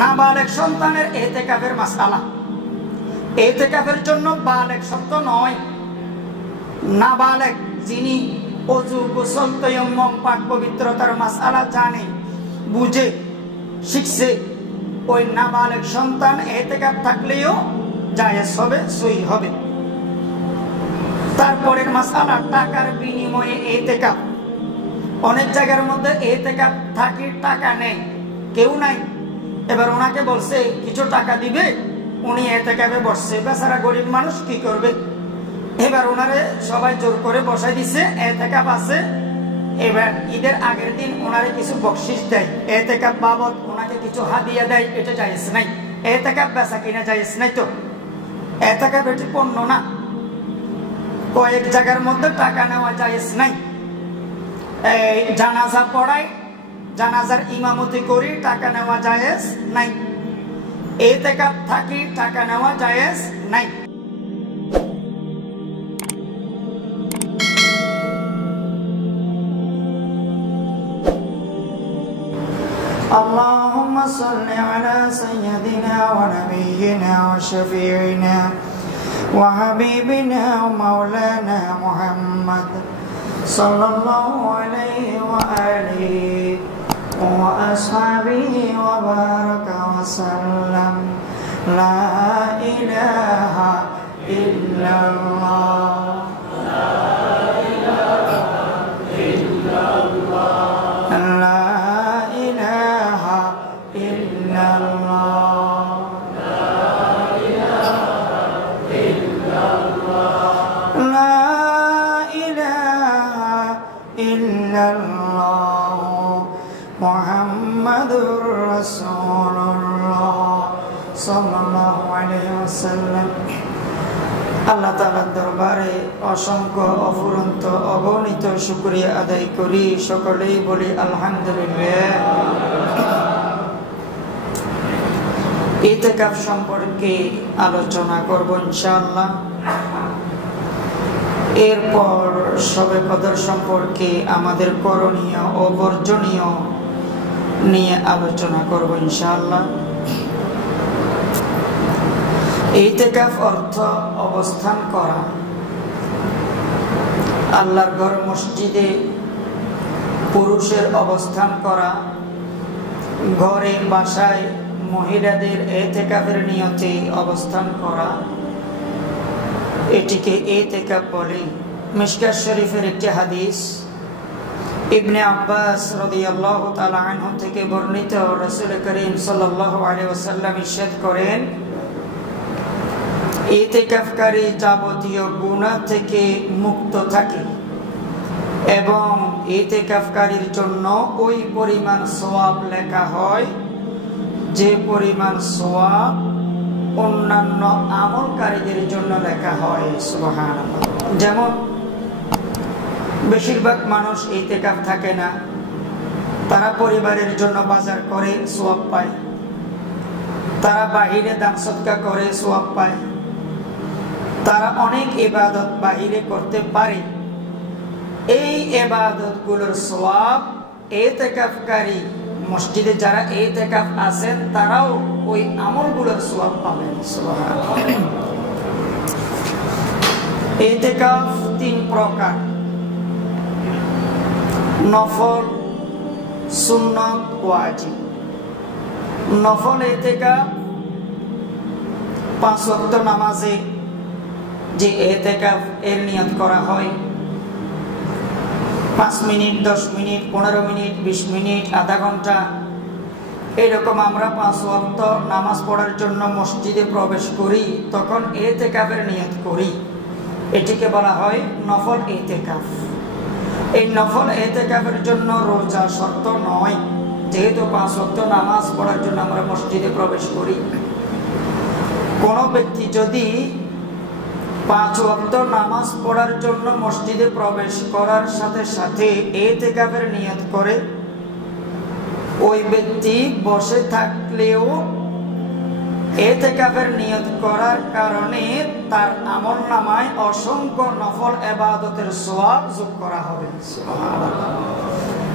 নাবালেগ সন্তানের ইতিকাফের মাসআলা। ইতিকাফের জন্য বালেগ শর্ত নয়। নাবালেগ যিনি ওযু গোসল তায়াম্মুম পাক পবিত্রতার মাসআলা জানে, বুঝে, শিখছে, ওই নাবালেগ সন্তান ইতিকাফ থাকলেও জায়েজ হবে, সহিহ হবে। তারপরের মাসআলা টাকার বিনিময়ে ইতিকাফ। অনেক জায়গার মধ্যে ইতিকাফ থাকি, টাকা নেই, কেউ নাই। এবার ওনাকে বলছে কিছু টাকা দিবে, উনি ইতিকাফে বসছে, বেচারা গরিব মানুষ কি করবে? এবার ওনারে সবাই জোর করে বসাই দিছে, ইতিকাফ আছে। এবার ঈদের আগের দিন ওনারে কিছু বকশিশ দেয়, ইতিকাফ বাবদ ওনাকে কিছু হাদিয়া দেয়, এটা জায়েজ নাই। ইতিকাফ বেচা কিনা জায়েজ নাই। তো ইতিকাফ এটি পণ্য না। কয়েক জায়গার মধ্যে টাকা নেওয়া জায়েজ নাই। জানাজা পড়াই, জানাজার ইমামতি করি, টাকা নেওয়া জায়েজ নাই। ইতিকাফ থাকি, টাকা নেওয়া জায়েজ নাই। اللهم صل على سيدنا ونبينا وشفيعنا وحبيبنا ومولانا محمد صلى الله عليه وآله وأصحابه وبارك وسلم. لا إله إلا الله. আল্লাহ তাআলার দরবারে অসংখ্য অফুরন্ত অগণিত শুকরিয়া আদায় করি, সকলেই বলি আলহামদুলিল্লাহ। ইতিকাফ সম্পর্কে আলোচনা করব ইনশাআল্লাহ। এরপর শবে কদর সম্পর্কে আমাদের করণীয় ও বর্জনীয় নিয়ে আলোচনা করব ইনশাআল্লাহ। ইতিকাফ অর্থ অবস্থান করা। আল্লাহর ঘর মসজিদে পুরুষের অবস্থান করা, ঘরে বাসায় মহিলাদের ইতিকাফের নিয়তে অবস্থান করা, এটিকে ইতিকাফ বলে। মিশকাত শরীফের একটি হাদিস ইবনে আব্বাস রাদিয়াল্লাহু তাআলা আনহু থেকে বর্ণিত, রাসূল করিম সাল্লাল্লাহু আলাইহি ওয়াসাল্লাম ইরশাদ করেন, ইতিকাফকারী যাবতীয় গুনাহ থেকে মুক্ত থাকে এবং ইতিকাফকারীর জন্য ওই পরিমাণ সওয়াব লেখা হয় যে পরিমাণ সওয়াব অন্যান্য আমলকারীদের জন্য লেখা হয়। সুবহানাল্লাহ। যেমন বেশিরভাগ মানুষ ইতিকাফ থাকে না, তারা পরিবারের জন্য বাজার করে সওয়াব পায়, তারা বাহিরে দান সদকা করে সওয়াব পায়, তারা অনেক ইবাদত বাহিরে করতে পারে। এই ইবাদতগুলোর সওয়াব ইতিকাফকারী মসজিদে যারা ইতিকাফ আছেন তারাও ওই আমলগুলোর সওয়াব পাবেন। সুবহানাল্লাহ। ইতিকাফ তিন প্রকার: নফল, সুন্নাত, ওয়াজিব। নফল ইতিকাফ 5 ওয়াক্ত নামাজে যে ইতিকাফ এর নিয়ত করা হয়, 5 মিনিট, 10 মিনিট, 15 মিনিট, 20 মিনিট, আধা ঘন্টা, এরকম আমরা 5 ওয়াক্ত নামাজ পড়ার জন্য মসজিদে প্রবেশ করি, তখন ইতিকাফের নিয়ত করি। এটিকে বলা হয় নফল ইতিকাফ। এই নফল ইতিকাফের জন্য রোজা শর্ত নয়, যেহেতু 5 ওয়াক্ত নামাজ পড়ার জন্য আমরা মসজিদে প্রবেশ করি। কোনো ব্যক্তি যদি 5 ওয়াক্ত নামাজ পড়ার জন্য মসজিদে প্রবেশ করার সাথে সাথে ইতিকাফের নিয়ত করে, ওই ব্যক্তি বসে থাকলেও ইতিকাফের নিয়ত করার কারণে তার আমলনামায় অসংখ্য নফল ইবাদতের সওয়াব যোগ করা হবে। সুবহানাল্লাহ।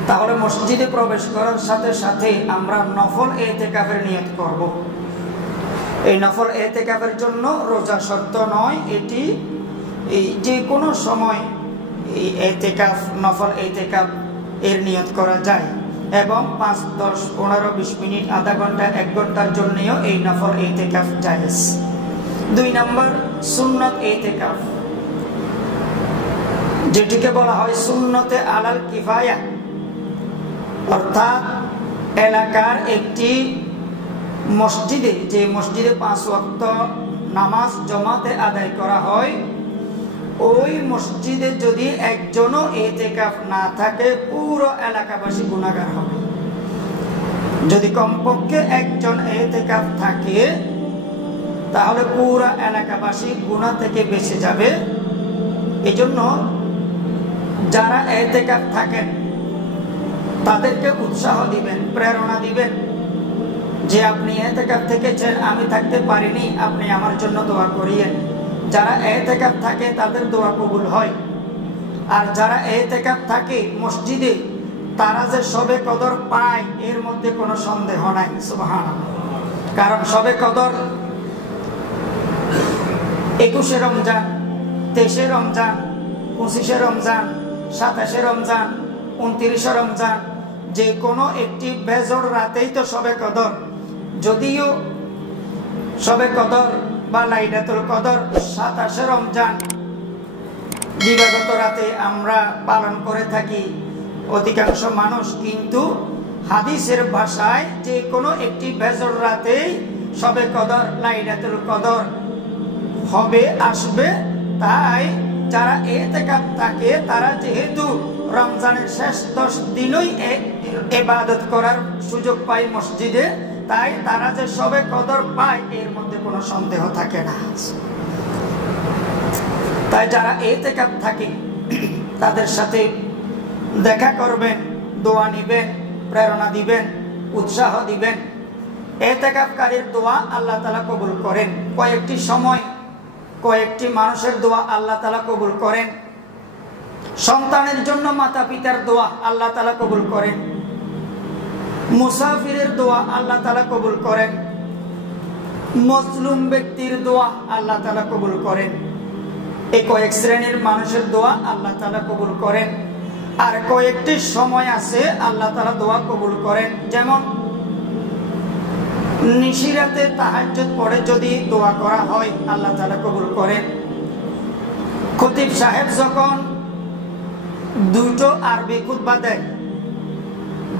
তাহলে মসজিদে প্রবেশ করার সাথে সাথে আমরা নফল ইতিকাফের নিয়ত করব। এই নফল ইতিকাফের জন্য রোজা শর্ত নয়, এটি যে কোনো সময় এই ইতিকাফ, নফল ইতিকাফ এর নিয়ত করা যায় এবং 5, 10, 15, 20 মিনিট, আধা ঘন্টা, 1 ঘন্টার জন্যও এই নফল ইতিকাফ জায়েজ। 2 নম্বর সুন্নত ইতিকাফ, যেটিকে বলা হয় সুন্নতে আলাল কিফায়া, অর্থাৎ এলাকার একটি মসজিদে, যে মসজিদে 5 ওয়াক্ত নামাজ জমাতে আদায় করা হয়, ওই মসজিদে যদি একজনও ইতিকাফ না থাকে পুরো এলাকাবাসী গুনাহগার হবে। যদি কমপক্ষে একজন ইতিকাফ থাকে তাহলে পুরো এলাকাবাসী গুনাহ থেকে বেঁচে যাবে। এজন্য যারা ইতিকাফ থাকেন তাদেরকে উৎসাহ দিবেন, প্রেরণা দিবেন যে আপনি ইতিকাফ থেকেছেন, আমি থাকতে পারিনি, আপনি আমার জন্য দোয়া করিয়েন। যারা ইতিকাফ থাকে তাদের দোয়া কবুল হয়। আর যারা ইতিকাফ থাকে মসজিদে, তারা যে শবে কদর পায় এর মধ্যে কোনো সন্দেহ নাই। সুবহানাল্লাহ। কারণ শবে কদর 21শে রমজান, 23শে রমজান, 25শে রমজান, 27শে রমজান, 29শে রমজান, যে কোনো একটি বেজোড় রাতেই তো শবে কদর। যদিও শবে কদর বা লাইলাতুল কদর 27শে রমজান দিবাগত রাতে আমরা পালন করে থাকি অধিকাংশ মানুষ, কিন্তু হাদিসের ভাষায় যে কোনো একটি বেজোড় রাতেই শবে কদর, লাইলাতুল কদর হবে, আসবে। তাই যারা ইতিকাফ থাকে তারা যেহেতু রমজানের শেষ 10 দিনই ইবাদত করার সুযোগ পায় মসজিদে, তাই তারা যে শবে কদর পায় এর মধ্যে কোনো সন্দেহ থাকে না। তাই যারা ইতিকাফ থাকে তাদের সাথে দেখা করবেন, দোয়া নিবেন, প্রেরণা দিবেন, উৎসাহ দিবেন। ইতিকাফকারীর দোয়া আল্লাহ তাআলা কবুল করেন। কয়েকটি সময় কয়েকটি মানুষের দোয়া আল্লাহ তাআলা কবুল করেন। সন্তানের জন্য মাতা পিতার দোয়া আল্লাহ তাআলা কবুল করেন। মুসাফিরের দোয়া আল্লাহ তাআলা কবুল করেন। মজলুম ব্যক্তির দোয়া আল্লাহ তাআলা কবুল করেন। এই কয়েক শ্রেণীর মানুষের দোয়া আল্লাহ তাআলা কবুল করেন। আর কয়েকটি সময় আছে আল্লাহ তাআলা দোয়া কবুল করেন, যেমন নিশিরাতে তাহাজ্জুদ পড়ে যদি দোয়া করা হয় আল্লাহ তাআলা কবুল করেন। খতিব সাহেব যখন 2টো আরবি খুতবা দেয়,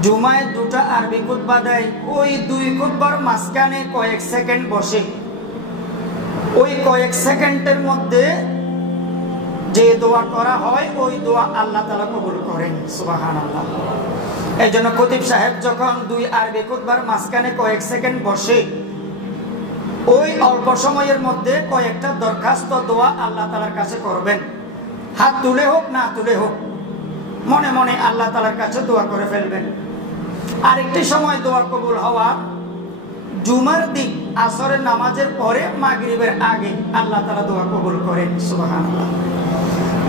জুমায় 2টা আরবি খুতবা দেয়, ওই 2 খুতবার মাঝখানে কয়েক সেকেন্ড বসে, ওই কয়েক সেকেন্ডের মধ্যে যে দোয়া করা হয় ওই দোয়া আল্লাহ তাআলা কবুল করেন। সুবহানাল্লাহ। এই জন্য খতিব সাহেব যখন 2 আরবি খুতবার মাঝখানে কয়েক সেকেন্ড বসে, ওই অল্প সময়ের মধ্যে কয়েকটা দরখাস্ত দোয়া আল্লাহ তাআলার কাছে করবেন। হাত তুলে হোক না তুলে হোক, মনে মনে আল্লাহ তাআলার কাছে দোয়া করে ফেলবেন। আরেকটি সময় দোয়া কবুল হওয়া জুমার দিন আসরের নামাজের পরে মাগরিবের আগে আল্লাহ তাআলা দোয়া কবুল করেন। সুবহানাল্লাহ।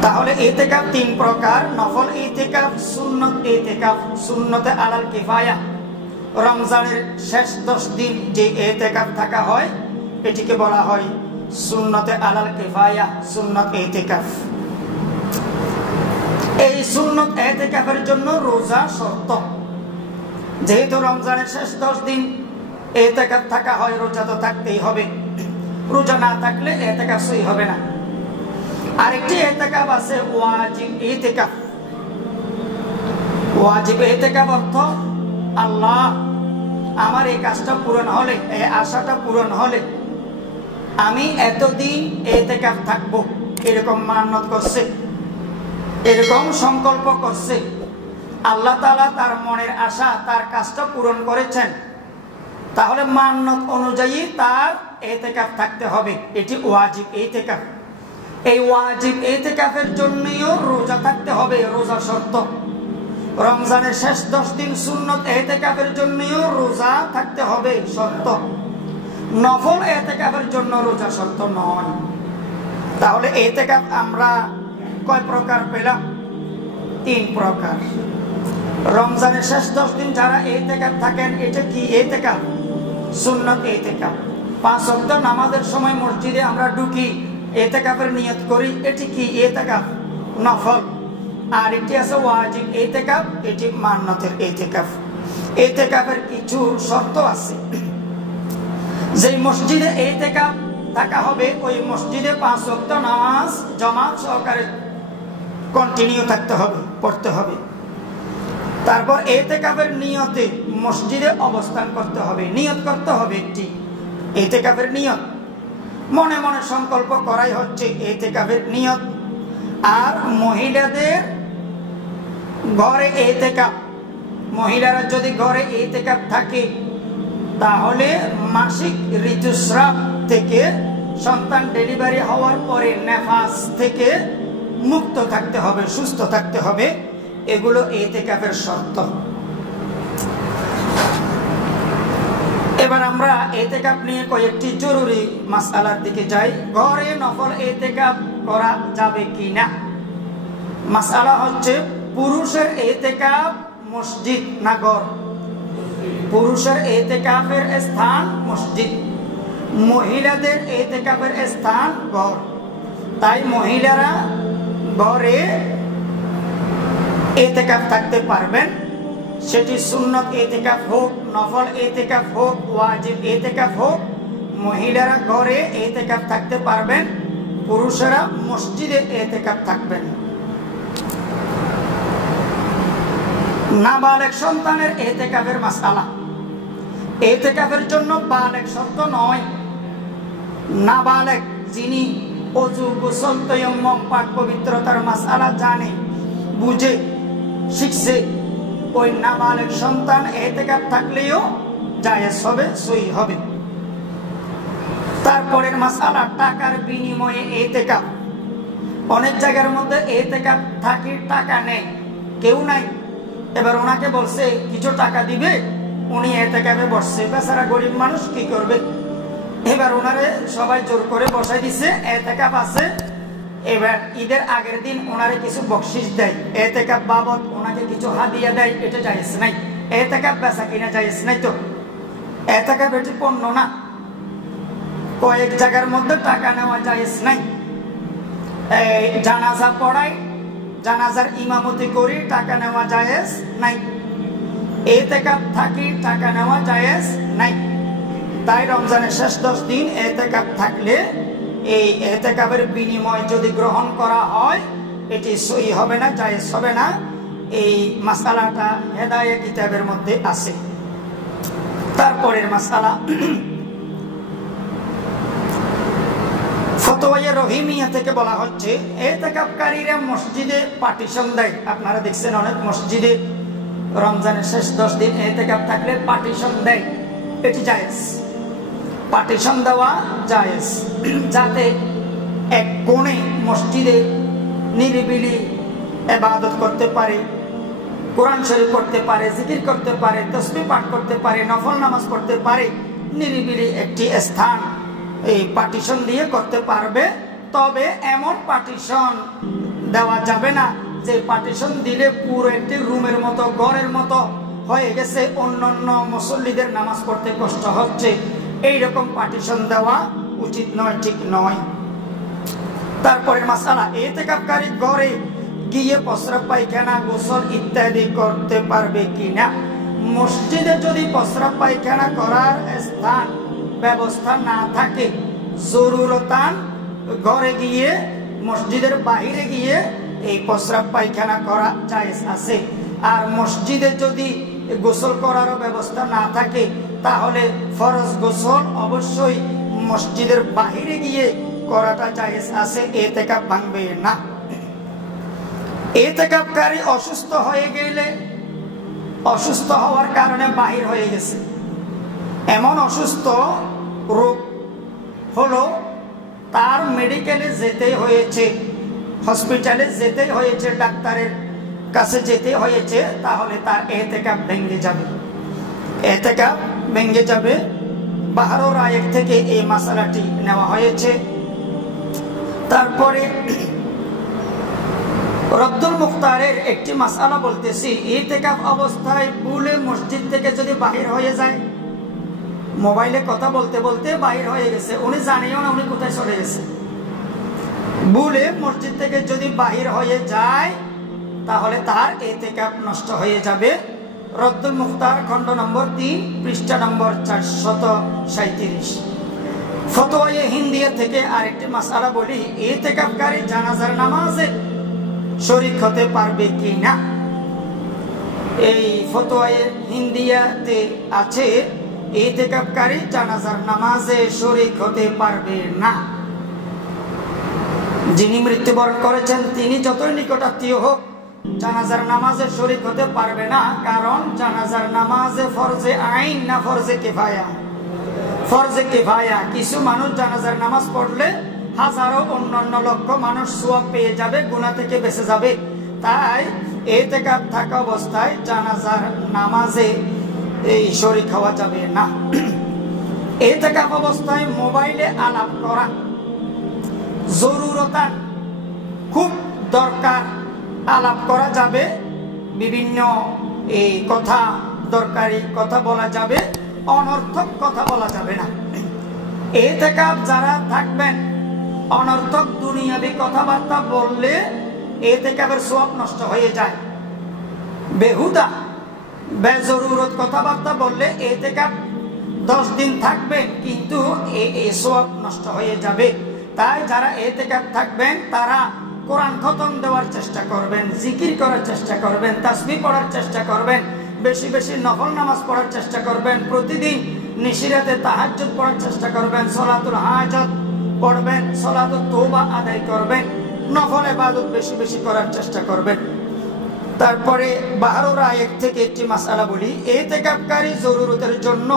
তাহলে ইতিকাফ 3 প্রকার: নফল ইতিকাফ, সুন্নত ইতিকাফ। সুন্নতে আলাল কিফায়া, রমজানের শেষ 10 দিন যে ইতিকাফ থাকা হয় এটিকে বলা হয় সুন্নতে আলাল কিফায়া, সুন্নত ইতিকাফ। এই সুন্নত ইতিকাফের জন্য রোজা শর্ত। যেহেতু রমজানের শেষ 10 দিন ইতিকাফ থাকা হয়, রোজা তো থাকতেই হবে। রোজা না থাকলে ইতিকাফ সই হবে না। আরেকটি ইতিকাফ আছে ওয়াজিব ইতিকাফ। ওয়াজিব ইতিকাফ অর্থ আল্লাহ আমার এই কাজটা পূরণ হলে, এই আশাটা পূরণ হলে আমি এতদিন ইতিকাফ থাকবো, এরকম মান্যত করছে, এরকম সংকল্প করছে। আল্লাহ তাআলা তার মনের আশা, তার কাজটা পূরণ করেছেন, তাহলে মান্যত অনুযায়ী তার ইতিকাফ থাকতে হবে। এটি ওয়াজিব ইতিকাফ। এই ওয়াজিব ইতিকাফের জন্যও রোজা থাকতে হবে, রোজা শর্ত। রমজানের শেষ 10 দিন সুন্নত ইতিকাফের জন্যও রোজা থাকতে হবে, শর্ত। নফল ইতিকাফের জন্য রোজা শর্ত নয়। তাহলে ইতিকাফ আমরা কয় প্রকার পেলাম? 3 প্রকার। রমজানের শেষ 10 দিন যারা ইতিকাফ থাকেন, এটা কি ইতিকাফ? সুন্নত ইতিকাফ। 5 ওয়াক্ত নামাজের সময় মসজিদে আমরা ঢুকি, ইতিকাফের নিয়ত করি, এটি কি ইতিকাফ? নফল। আর এটি আছে ওয়াজিব ইতিকাফ, এটি মান্নতের ইতিকাফ। ইতিকাফের কিছু শর্ত আছে। যে মসজিদে ইতিকাফ থাকা হবে, ওই মসজিদে 5 ওয়াক্ত নামাজ জামাত সহকারে কন্টিনিউ থাকতে হবে, পড়তে হবে। তারপর ইতিকাফের নিয়তে মসজিদে অবস্থান করতে হবে, নিয়ত করতে হবে একটি ইতিকাফের নিয়ত। মনে মনে সংকল্প করাই হচ্ছে ইতিকাফের নিয়ত। আর মহিলাদের ঘরে ইতিকাফ, মহিলারা যদি ঘরে ইতিকাফ থাকে তাহলে মাসিক ঋতুস্রাব থেকে, সন্তান ডেলিভারি হওয়ার পরে নেফাস থেকে মুক্ত থাকতে হবে, সুস্থ থাকতে হবে। এগুলো ইতিকাফের শর্ত। এবার আমরা ইতিকাফ নিয়ে কয়েকটি জরুরি মাসআলার দিকে যাই। ঘরে নফল ইতিকাফ করা যাবে কিনা? মাসআলা হচ্ছে, পুরুষের ইতিকাফ মসজিদ না ঘর? পুরুষের ইতিকাফের স্থান মসজিদ, মহিলাদের ইতিকাফের স্থান ঘর। তাই মহিলারা ঘরে ইতিকাফ থাকতে পারবেন, সেটি সুন্নত ইতিকাফ হোক, নফল ইতিকাফ হোক, ওয়াজিব ইতিকাফ হোক। মহিলারা ঘরে ইতিকাফ থাকতে পারবেন, পুরুষেরা মসজিদে ইতিকাফ থাকবেন। নাবালেগ সন্তানের ইতিকাফের মাসআলা। ইতিকাফের জন্য বালেগ শর্ত নয়। নাবালেগ যিনি ওযু, গোসল, তায়াম্মুম, পাক পবিত্রতার মাসআলা জানে, বুঝে, শিখছে, ওই নাবালেগ সন্তান ইতিকাফ থাকলেও জায়েজ হবে, সহিহ হবে। তারপরের মাসআলা, টাকার বিনিময়ে ইতিকাফ। অনেক জায়গার মধ্যে ইতিকাফ থাকি, টাকা নেই, কেউ নাই। এবার ওনাকে বলছে কিছু টাকা দিবে, উনি ইতিকাফে বসছে, বেচারা গরিব মানুষ কি করবে? এবার ওনারে সবাই জোর করে বসাই দিছে, ইতিকাফ আছে। এবার ঈদের আগের দিন ওনারে কিছু বকশিশ দেয়, ইতিকাফ বাবদ ওনাকে কিছু হাদিয়া দেয়, এটা জায়েজ নাই। ইতিকাফ বেচা কিনা জায়েজ নাই। তো ইতিকাফ এটি পণ্য না। কয়েক জায়গার মধ্যে টাকা নেওয়া জায়েজ নাই। জানাজা পড়াই, জানাজার ইমামতি করি, টাকা নেওয়া জায়েজ নাই। ইতিকাফ থাকি, টাকা নেওয়া জায়েজ নাই। তাই রমজানের শেষ 10 দিন ইতিকাফ থাকলে এই ইতিকাফের বিনিময় যদি গ্রহণ করা হয়, এটি সহিহ হবে না, জায়েজ হবে না। এই মাসআলাটা হেদায়ে কিতাবের মধ্যে আছে। তারপরের মাসআলা, ফতোয়া রহিমিয়া থেকে বলা হচ্ছে, ইতিকাফকারীরা মসজিদে পার্টিশন দেয়। আপনারা দেখছেন অনেক মসজিদে রমজানের শেষ 10 দিন ইতিকাফ থাকলে পার্টিশন দেয়, এটি জায়েজ। পার্টিশন দেওয়া জায়েজ, যাতে এক কোণে মসজিদে নিরিবিলি ইবাদত করতে পারে, কোরআন শরীফ পড়তে পারে, জিকির করতে পারে, তাসবিহ পাঠ করতে পারে, নফল নামাজ পড়তে পারে। নিরিবিলি একটি স্থান এই পার্টিশন দিয়ে করতে পারবে। তবে এমন পার্টিশন দেওয়া যাবে না যে পার্টিশন দিলে পুরো একটি রুমের মতো, ঘরের মতো হয়ে গেছে, অন্যান্য মুসল্লিদের নামাজ পড়তে কষ্ট হচ্ছে। এইরকম পার্টিশন দেওয়া উচিত নয়, ঠিক নয়। তারপরের মাসআলা, ইতিকাফকারী ঘরে গিয়ে প্রস্রাব, পায়খানা, গোসল ইত্যাদি করতে পারবে কিনা? মসজিদে যদি প্রস্রাব পায়খানা করার স্থান ব্যবস্থা না থাকে, জরুরতান ঘরে গিয়ে, মসজিদের বাইরে গিয়ে এই প্রস্রাব পায়খানা করা জায়েজ আছে। আর মসজিদে যদি গোসল করারও ব্যবস্থা না থাকে, তাহলে ফরজ গোসল অবশ্যই মসজিদের বাইরে গিয়ে করাটা জায়েজ আছে, ইতিকাফ ভাঙবে না। ইতিকাফকারী অসুস্থ হয়ে গেলে, অসুস্থ হওয়ার কারণে বাহির হয়ে গেছে, এমন অসুস্থ রোগ হলো তার মেডিকেলে যেতে হয়েছে, হসপিটালে যেতে হয়েছে, ডাক্তারের কাছে যেতে হয়েছে, তাহলে তার ইতিকাফ ভেঙে যাবে, ইতিকাফ ভেঙে যাবে। বাহরুর রায় থেকে এই মাসালাটি নেওয়া হয়েছে। তারপরে রদ্দুল মুখতারের একটি মাসআলা বলতেছি, ইতিকাফ অবস্থায় ভুলে মসজিদ থেকে যদি বাহির হয়ে যায়, মোবাইলে কথা বলতে বলতে বাহির হয়ে গেছে, উনি জানিও না উনি কোথায় চলে গেছে, ভুলে মসজিদ থেকে যদি বাহির হয়ে যায় তাহলে তার ইতিকাফ নষ্ট হয়ে যাবে। রদ্দুল মুখতার খণ্ড নম্বর 3 পৃষ্ঠা নম্বর 437। ফতোয়ায়ে হিন্দিয়া থেকে আরেকটি মাসআলা বলি, ইতিকাফকারী জানাজার নামাজে শরীক হতে পারবে কি না। এই ফতোয়ায়ে হিন্দিয়াতে আছে ইতিকাফকারী জানাজার নামাজে শরীক হতে পারবে না। যিনি মৃত্যুবরণ করেছেন তিনি যতই নিকটাত্মীয় হোক জানাজার নামাজে শরীক হতে পারবে না, কারণ জানাজার নামাজে ফরজে আইন না ফরজে কিফায়া। ফরজে কিফায়া, কিছু মানুষ জানাজার নামাজ পড়লে হাজারো অন্যান্য লক্ষ মানুষ সওয়াব পেয়ে যাবে, গুনাহ থেকে বেঁচে যাবে। তাই ইতিকাফ থাকা অবস্থায় জানাজার নামাজে এই শরীক হওয়া যাবে না। ইতিকাফ অবস্থায় মোবাইলে আলাপ করা জরুরতান, খুব দরকার আলাপ করা যাবে, বিভিন্ন এই কথা দরকারি কথা বলা যাবে, অনর্থক কথা বলা যাবে না। ইতিকাফ যারা থাকবেন অনর্থক দুনিয়াবি কথাবার্তা বললে ইতিকাফের সওয়াব নষ্ট হয়ে যায়। বেহুদা বেজরুরত কথাবার্তা বললে ইতিকাফ 10 দিন থাকবেন কিন্তু এই সওয়াব নষ্ট হয়ে যাবে। তাই যারা ইতিকাফ থাকবেন তারা কোরআন খতম দেওয়ার চেষ্টা করবেন, জিকির করার চেষ্টা করবেন, তাসবিহ পড়ার চেষ্টা করবেন, বেশি বেশি নফল নামাজ পড়ার চেষ্টা করবেন, প্রতিদিন নিশিরাতে তাহাজ্জুদ পড়ার চেষ্টা করবেন, সলাতুল হাজাত পড়বেন, সলাতুত তওবা আদায় করবেন, নফল ইবাদত বেশি বেশি করার চেষ্টা করবেন। তারপরে 12 রায়ের থেকে একটি মাসআলা বলি, ইতিকাফকারী জরুরতের জন্য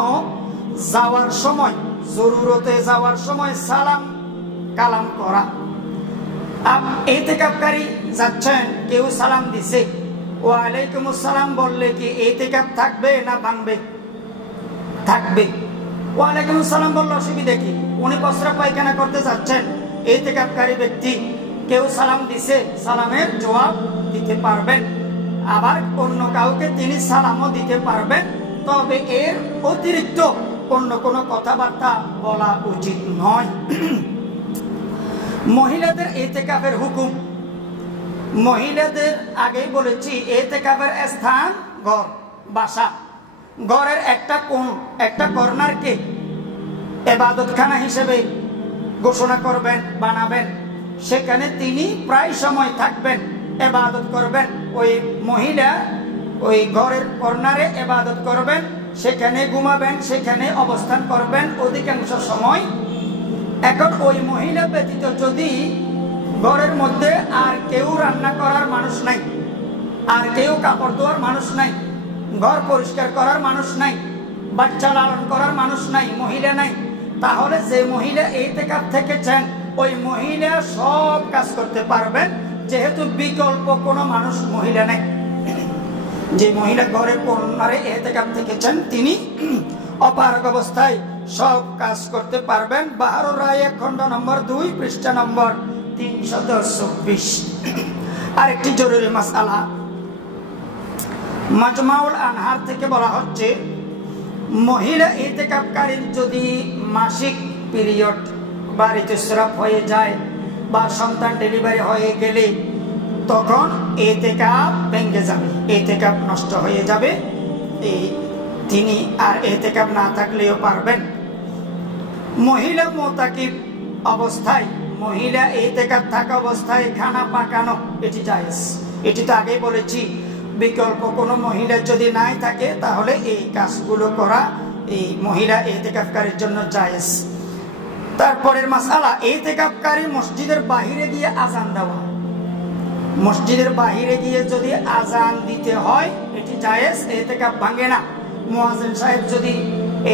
যাওয়ার সময়, জরুরতে যাওয়ার সময় সালাম কালাম করা। ইতিকাফকারী যাচ্ছেন, কেউ সালাম দিছে, ওয়ালাইকুম আসসালাম বললে কি ইতিকাফ থাকবে না ভাঙবে? থাকবে। ওয়ালাইকুম আসসালাম বললে অসুবিধা কি? উনি প্রস্রাব পায়খানা করতে যাচ্ছেন, ইতিকাফকারী ব্যক্তি, কেউ সালাম দিছে, সালামের জবাব দিতে পারবেন, আবার অন্য কাউকে তিনি সালামও দিতে পারবেন, তবে এর অতিরিক্ত অন্য কোনো কথাবার্তা বলা উচিত নয়। মহিলাদের ইতিকাফের হুকুম, মহিলাদের আগেই বলেছি ইতিকাফের স্থান ঘর, বাসা। ঘরের একটা কোণ, একটা কর্নারকে ইবাদতখানা হিসেবে ঘোষণা করবেন, বানাবেন, সেখানে তিনি প্রায় সময় থাকবেন, ইবাদত করবেন। ওই মহিলা ওই ঘরের কর্নারে ইবাদত করবেন, সেখানে ঘুমাবেন, সেখানে অবস্থান করবেন অধিকাংশ সময়। এখন ওই মহিলা ব্যতীত যদি ঘরের মধ্যে আর কেউ রান্না করার মানুষ নাই, আর কেউ কাপড় ধোয়ার মানুষ নাই, ঘর পরিষ্কার করার মানুষ নাই, বাচ্চা লালন করার মানুষ নাই, মহিলা নাই, তাহলে যে মহিলা ইতিকাফ থেকেছেন ওই মহিলা সব কাজ করতে পারবেন, যেহেতু বিকল্প কোনো মানুষ মহিলা নেই। যে মহিলা ঘরের কর্নারে ইতিকাফ থেকেছেন তিনি অপারগ অবস্থায় সব কাজ করতে পারবেন। 12 রায় খণ্ড নম্বর 2 পৃষ্ঠা নম্বর 324। আরেকটি জরুরি মাসআলা মাজমাউল আনহার থেকে বলা হচ্ছে, মহিলা ইতিকাফকারীর যদি মাসিক পিরিয়ড বা ঋতুস্রাব হয়ে যায় বা সন্তান ডেলিভারি হয়ে গেলে তখন ইতিকাফ ভেঙে যাবে, ইতিকাফ নষ্ট হয়ে যাবে। তিনি আর ইতিকাফ না থাকলেও পারবেন। মহিলা মুতাকিব অবস্থায়, মহিলা ইতিকাফ থাকা অবস্থায় খানা পাকানো এটি জায়েজ। এটি তো আগেই বলেছি, বিকল্প কোনো মহিলা যদি নাই থাকে তাহলে এই কাজগুলো করা এই মহিলা ইতিকাফকারীর জন্য জায়েজ। তারপরের মাসআলা, ইতিকাফকারী মসজিদের বাহিরে গিয়ে আজান দেওয়া। মসজিদের বাহিরে গিয়ে যদি আজান দিতে হয় এটি জায়েজ, ইতিকাফ ভাঙে না। মুয়াজ্জিন সাহেব যদি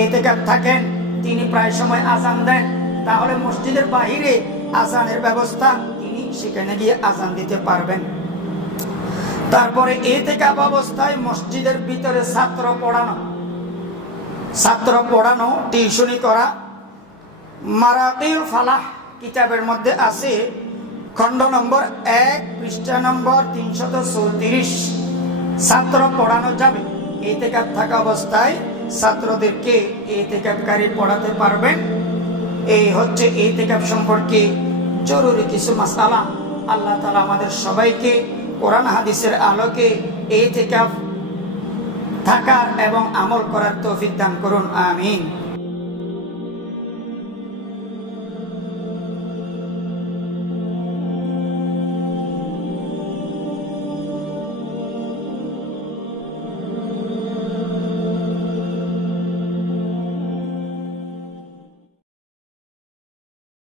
ইতিকাফ থাকেন, তিনি প্রায় সময় আজান দেন, তাহলে মসজিদের বাহিরে আজানের ব্যবস্থা, তিনি সেখানে গিয়ে আজান দিতে পারবেন। তারপরে ইতিকাফ অবস্থায় মসজিদের ভিতরে ছাত্র পড়ানো, টিউশনি করা। মারাকিল ফালাহ কিতাবের মধ্যে আছে, খণ্ড নম্বর 1 পৃষ্ঠা নম্বর 334। ছাত্র পড়ানো যাবে, ইতিকাফ থাকা অবস্থায় ছাত্রদেরকে ইতিকাফকারী পড়াতে পারবেন। এই হচ্ছে ইতিকাফ সম্পর্কে জরুরি কিছু মাসআলা। আল্লাহ তাআলা আমাদের সবাইকে কোরআন হাদিসের আলোকে ইতিকাফ থাকার এবং আমল করার তৌফিক দান করুন, আমিন।